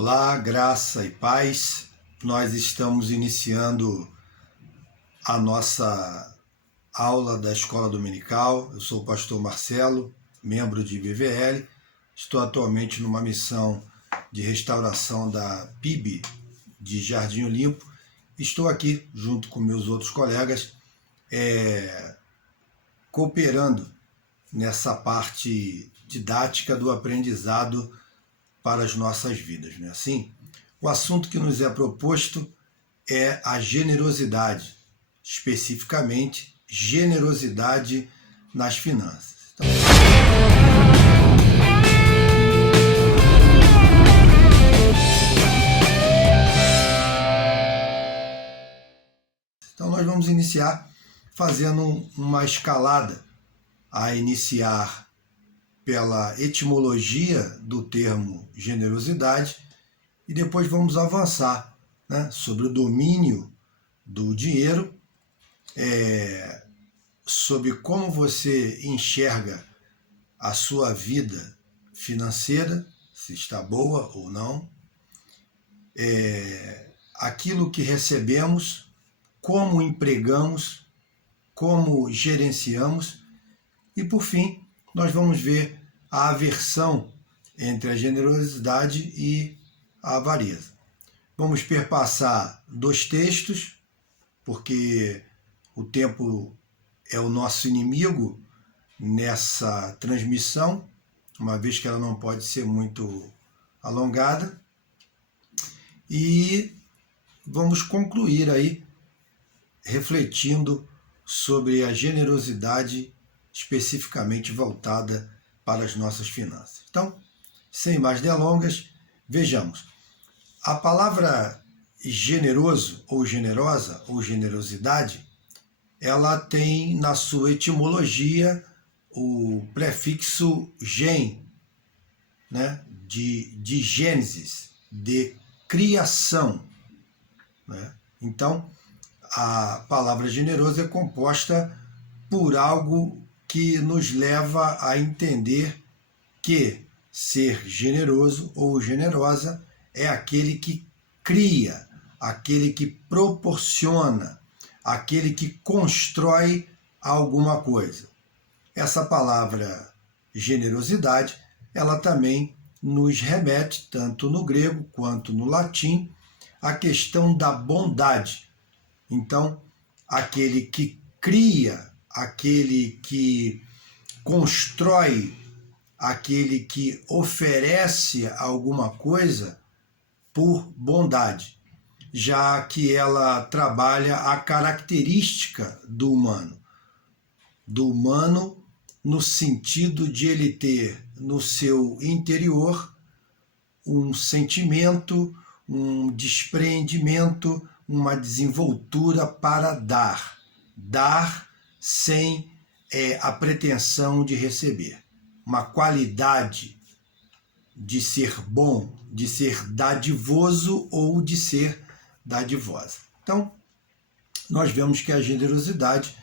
Olá, graça e paz. Nós estamos iniciando a nossa aula da Escola Dominical. Eu sou o pastor Marcelo, membro de BVL. Estou atualmente numa missão de restauração da PIB de Jardim Olimpo. Estou aqui, junto com meus outros colegas, cooperando nessa parte didática do aprendizado para as nossas vidas, não é assim? O assunto que nos é proposto é a generosidade, especificamente generosidade nas finanças. Então nós vamos iniciar fazendo uma escalada, a iniciar pela etimologia do termo generosidade e depois vamos avançar, né, sobre o domínio do dinheiro, sobre como você enxerga a sua vida financeira, se está boa ou não, aquilo que recebemos, como empregamos, como gerenciamos e, por fim, nós vamos ver a aversão entre a generosidade e a avareza. Vamos perpassar 2 textos, porque o tempo é o nosso inimigo nessa transmissão, uma vez que ela não pode ser muito alongada. E vamos concluir aí refletindo sobre a generosidade especificamente voltada para as nossas finanças. Então, sem mais delongas, vejamos. A palavra generoso ou generosa ou generosidade, ela tem na sua etimologia o prefixo gen, né, de Gênesis, de criação, né? Então, a palavra generoso é composta por algo que nos leva a entender que ser generoso ou generosa é aquele que cria, aquele que proporciona, aquele que constrói alguma coisa. Essa palavra generosidade, ela também nos remete, tanto no grego quanto no latim, à questão da bondade. Então, aquele que cria, aquele que constrói, aquele que oferece alguma coisa por bondade, já que ela trabalha a característica do humano no sentido de ele ter no seu interior um sentimento, um despreendimento, uma desenvoltura para dar sem a pretensão de receber, uma qualidade de ser bom, de ser dadivoso ou de ser dadivosa. Então, nós vemos que a generosidade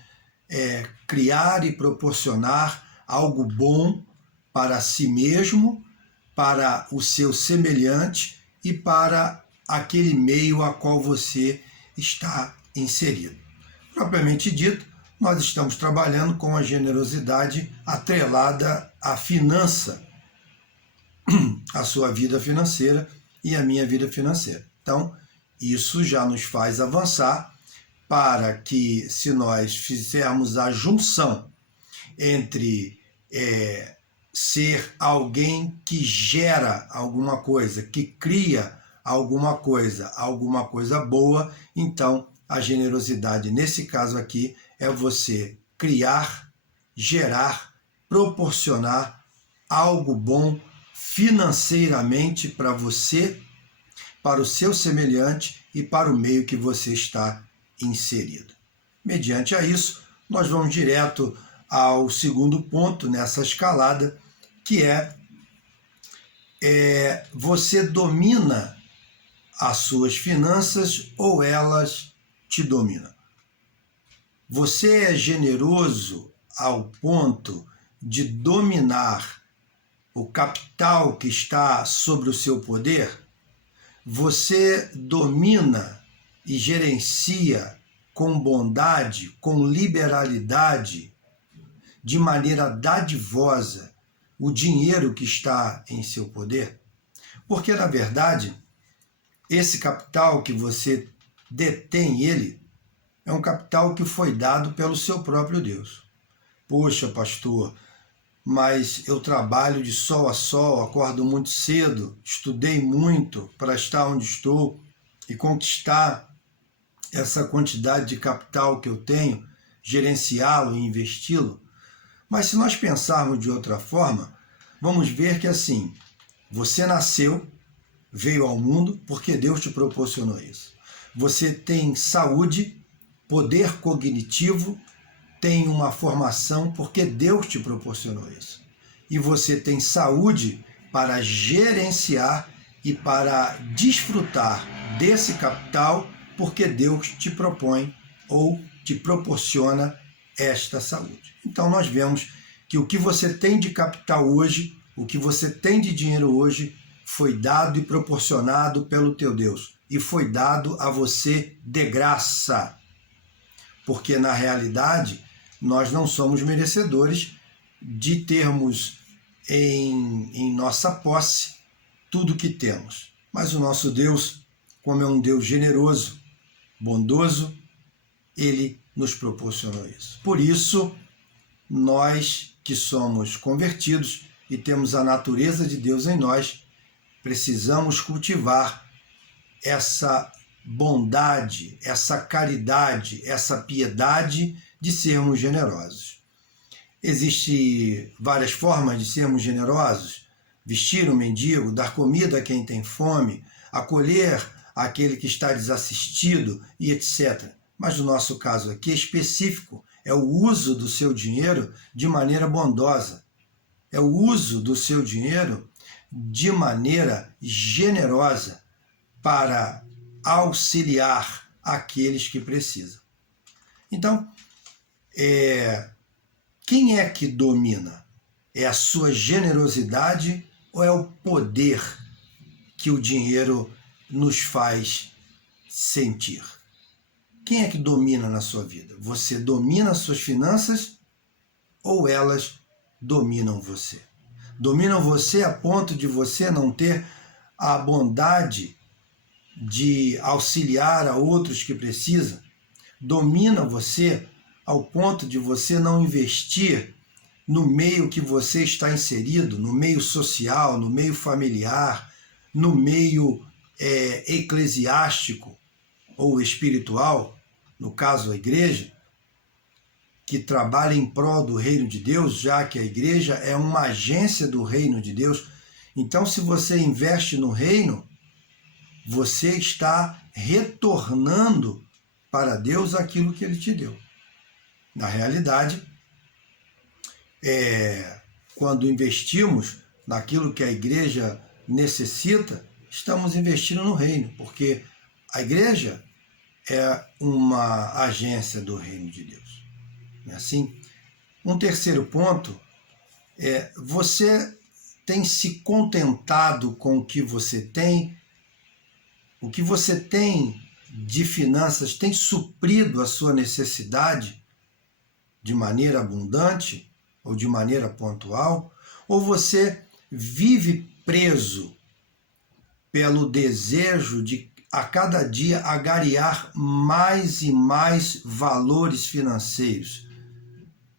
é criar e proporcionar algo bom para si mesmo, para o seu semelhante e para aquele meio a qual você está inserido. Propriamente dito, nós estamos trabalhando com a generosidade atrelada à finança, a sua vida financeira e a minha vida financeira. Então, isso já nos faz avançar para que, se nós fizermos a junção entre ser alguém que gera alguma coisa, que cria alguma coisa boa, então a generosidade, nesse caso aqui, é você criar, gerar, proporcionar algo bom financeiramente para você, para o seu semelhante e para o meio que você está inserido. Mediante a isso, nós vamos direto ao segundo ponto nessa escalada, que você domina as suas finanças ou elas te dominam. Você é generoso ao ponto de dominar o capital que está sobre o seu poder? você domina e gerencia com bondade, com liberalidade, de maneira dadivosa, o dinheiro que está em seu poder? Porque, na verdade, esse capital que você detém ele é um capital que foi dado pelo seu próprio Deus. Poxa, pastor, mas eu trabalho de sol a sol, acordo muito cedo, estudei muito para estar onde estou e conquistar essa quantidade de capital que eu tenho, gerenciá-lo e investi-lo. Mas se nós pensarmos de outra forma, vamos ver que assim, você nasceu, veio ao mundo porque Deus te proporcionou isso. Você tem saúde, poder cognitivo, tem uma formação porque Deus te proporcionou isso. E você tem saúde para gerenciar e para desfrutar desse capital porque Deus te propõe ou te proporciona esta saúde. Então nós vemos que o que você tem de capital hoje, o que você tem de dinheiro hoje, foi dado e proporcionado pelo teu Deus. E foi dado a você de graça. Porque na realidade, nós não somos merecedores de termos em nossa posse tudo que temos. Mas o nosso Deus, como é um Deus generoso, bondoso, Ele nos proporcionou isso. Por isso, nós que somos convertidos e temos a natureza de Deus em nós, precisamos cultivar essa bondade, essa caridade, essa piedade de sermos generosos. Existem várias formas de sermos generosos: vestir o mendigo, dar comida a quem tem fome, acolher aquele que está desassistido e etc. Mas no nosso caso aqui específico é o uso do seu dinheiro de maneira bondosa, é o uso do seu dinheiro de maneira generosa para auxiliar aqueles que precisam. Então, quem é que domina? É a sua generosidade ou é o poder que o dinheiro nos faz sentir? Quem é que domina na sua vida? Você domina as suas finanças ou elas dominam você? Dominam você a ponto de você não ter a bondade de auxiliar a outros que precisam? Domina você ao ponto de você não investir no meio que você está inserido, no meio social, no meio familiar, no meio eclesiástico ou espiritual, no caso a igreja, que trabalha em prol do reino de Deus, já que a igreja é uma agência do reino de Deus. Então, se você investe no reino, você está retornando para Deus aquilo que Ele te deu. Na realidade, quando investimos naquilo que a igreja necessita, estamos investindo no reino, porque a igreja é uma agência do reino de Deus. Não é assim? Um terceiro ponto é: você tem se contentado com o que você tem? O que você tem de finanças tem suprido a sua necessidade de maneira abundante ou de maneira pontual? Ou você vive preso pelo desejo de a cada dia agariar mais e mais valores financeiros?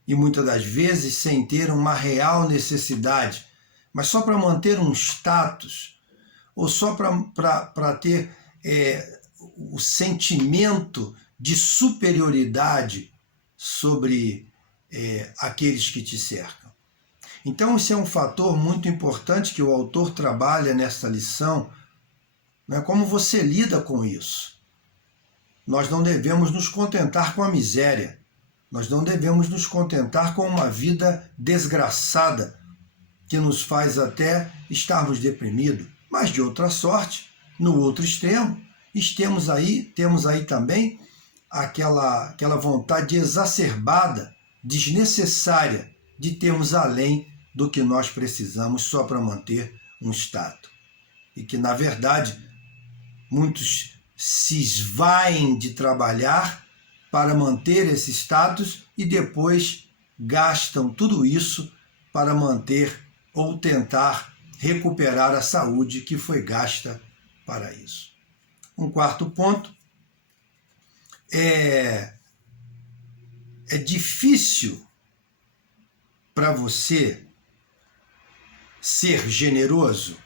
E muitas das vezes sem ter uma real necessidade, mas só para manter um status, ou só para ter o sentimento de superioridade sobre aqueles que te cercam. Então, esse é um fator muito importante que o autor trabalha nesta lição, né? Como você lida com isso. Nós não devemos nos contentar com a miséria, nós não devemos nos contentar com uma vida desgraçada, que nos faz até estarmos deprimidos. Mas, de outra sorte, no outro extremo, temos aí também aquela vontade exacerbada, desnecessária, de termos além do que nós precisamos só para manter um status. E que, na verdade, muitos se esvaem de trabalhar para manter esse status e depois gastam tudo isso para manter ou tentar recuperar a saúde que foi gasta para isso. Um quarto ponto é difícil para você ser generoso?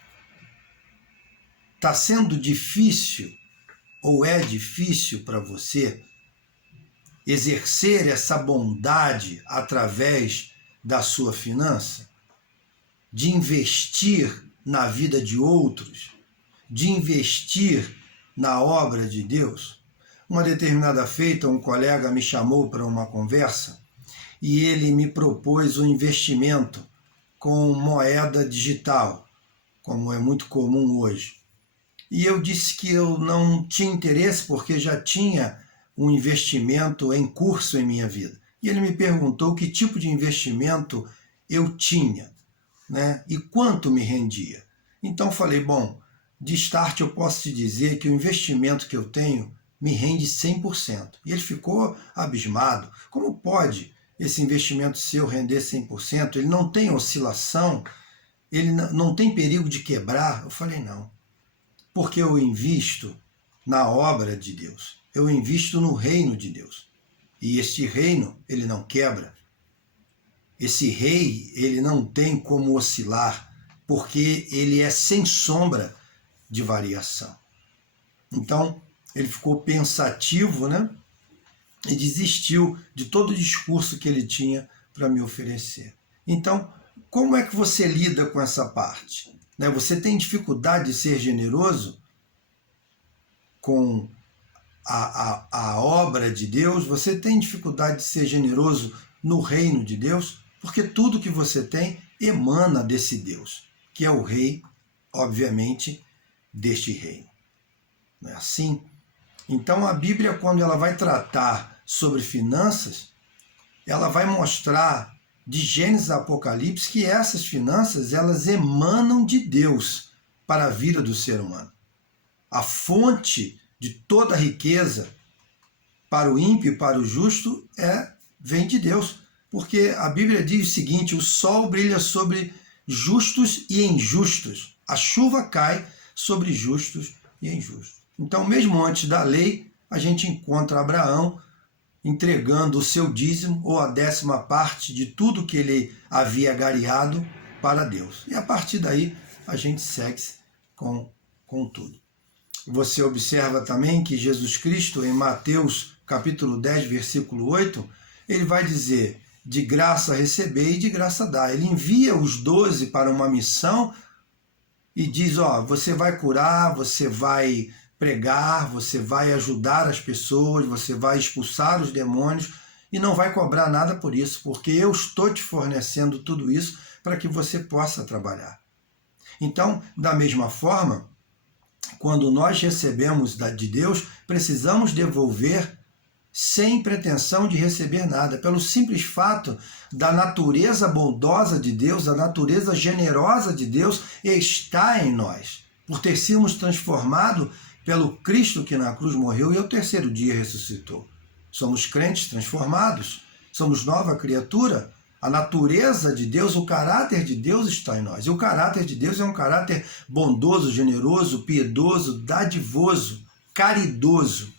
Está sendo difícil ou é difícil para você exercer essa bondade através da sua finança? De investir na vida de outros? De investir na obra de Deus? Uma determinada feita, um colega me chamou para uma conversa e ele me propôs um investimento com moeda digital, como é muito comum hoje. E eu disse que eu não tinha interesse porque já tinha um investimento em curso em minha vida. E ele me perguntou que tipo de investimento eu tinha, né? E quanto me rendia. Então falei, bom, de start eu posso te dizer que o investimento que eu tenho me rende 100%. E ele ficou abismado. Como pode esse investimento seu render 100%? Ele não tem oscilação? Ele não tem perigo de quebrar? Eu falei, não. Porque eu invisto na obra de Deus. Eu invisto no reino de Deus. E este reino, ele não quebra. Esse rei, ele não tem como oscilar, porque ele é sem sombra de variação. Então, ele ficou pensativo, né? E desistiu de todo o discurso que ele tinha para me oferecer. Então, como é que você lida com essa parte? Você tem dificuldade de ser generoso com a obra de Deus? Você tem dificuldade de ser generoso no reino de Deus? Porque tudo que você tem emana desse Deus, que é o rei, obviamente, deste reino. Não é assim? Então a Bíblia, quando ela vai tratar sobre finanças, ela vai mostrar de Gênesis a Apocalipse que essas finanças, elas emanam de Deus para a vida do ser humano. A fonte de toda a riqueza para o ímpio e para o justo vem de Deus. Porque a Bíblia diz o seguinte: o sol brilha sobre justos e injustos. A chuva cai sobre justos e injustos. Então, mesmo antes da lei, a gente encontra Abraão entregando o seu dízimo ou a 10ª parte de tudo que ele havia gareado para Deus. E a partir daí, a gente segue com tudo. Você observa também que Jesus Cristo, em Mateus capítulo 10, versículo 8, ele vai dizer: de graça receber e de graça dar. Ele envia os 12 para uma missão e diz, você vai curar, você vai pregar, você vai ajudar as pessoas, você vai expulsar os demônios e não vai cobrar nada por isso, porque eu estou te fornecendo tudo isso para que você possa trabalhar. Então, da mesma forma, quando nós recebemos de Deus, precisamos devolver sem pretensão de receber nada, pelo simples fato da natureza bondosa de Deus, a natureza generosa de Deus está em nós, por ter sido transformado pelo Cristo que na cruz morreu e ao 3º dia ressuscitou. Somos crentes transformados, somos nova criatura, a natureza de Deus, o caráter de Deus está em nós. E o caráter de Deus é um caráter bondoso, generoso, piedoso, dadivoso, caridoso.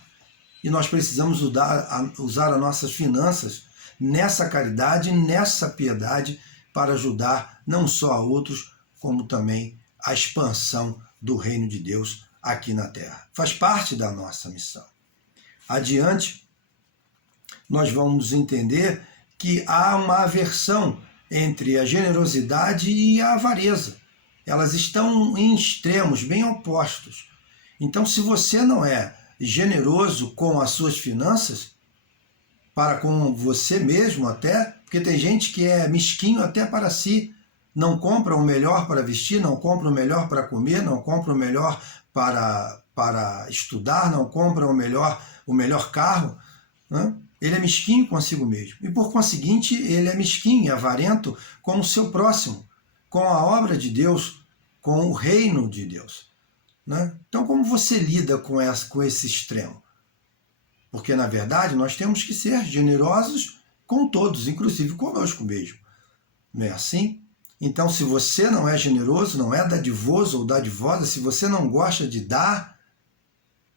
E nós precisamos usar as nossas finanças nessa caridade, nessa piedade, para ajudar não só a outros, como também a expansão do reino de Deus aqui na Terra. Faz parte da nossa missão. Adiante, nós vamos entender que há uma aversão entre a generosidade e a avareza. Elas estão em extremos bem opostos. Então, se você não é generoso com as suas finanças, para com você mesmo até, porque tem gente que é mesquinho até para si, não compra o melhor para vestir, não compra o melhor para comer, não compra o melhor para estudar, não compra o melhor carro, né? Ele é mesquinho consigo mesmo. E por conseguinte, ele é mesquinho e avarento com o seu próximo, com a obra de Deus, com o reino de Deus. né? Então, como você lida com esse extremo? Porque, na verdade, nós temos que ser generosos com todos, inclusive conosco mesmo. Não é assim? Então, se você não é generoso, não é dadivoso ou dadivosa, se você não gosta de dar,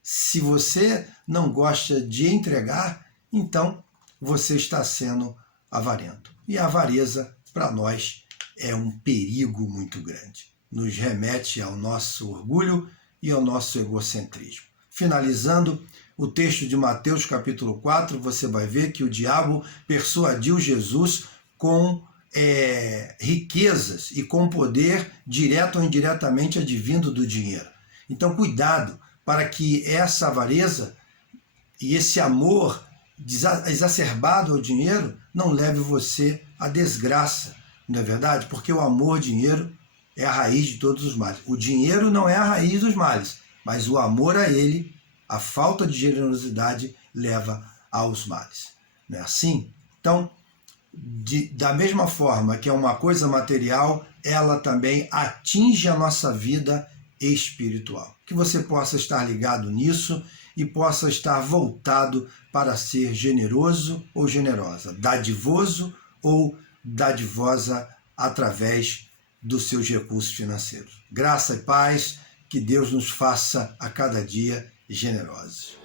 se você não gosta de entregar, então você está sendo avarento. E a avareza, para nós, é um perigo muito grande. Nos remete ao nosso orgulho e ao nosso egocentrismo. Finalizando o texto de Mateus capítulo 4, você vai ver que o diabo persuadiu Jesus com riquezas e com poder direto ou indiretamente advindo do dinheiro. Então, cuidado para que essa avareza e esse amor exacerbado ao dinheiro não leve você à desgraça, não é verdade? Porque o amor ao dinheiro é a raiz de todos os males. O dinheiro não é a raiz dos males, mas o amor a ele, a falta de generosidade, leva aos males. Não é assim? Então, da mesma forma que é uma coisa material, ela também atinge a nossa vida espiritual. Que você possa estar ligado nisso e possa estar voltado para ser generoso ou generosa, dadivoso ou dadivosa através dos seus recursos financeiros. Graça e paz, que Deus nos faça a cada dia generosos.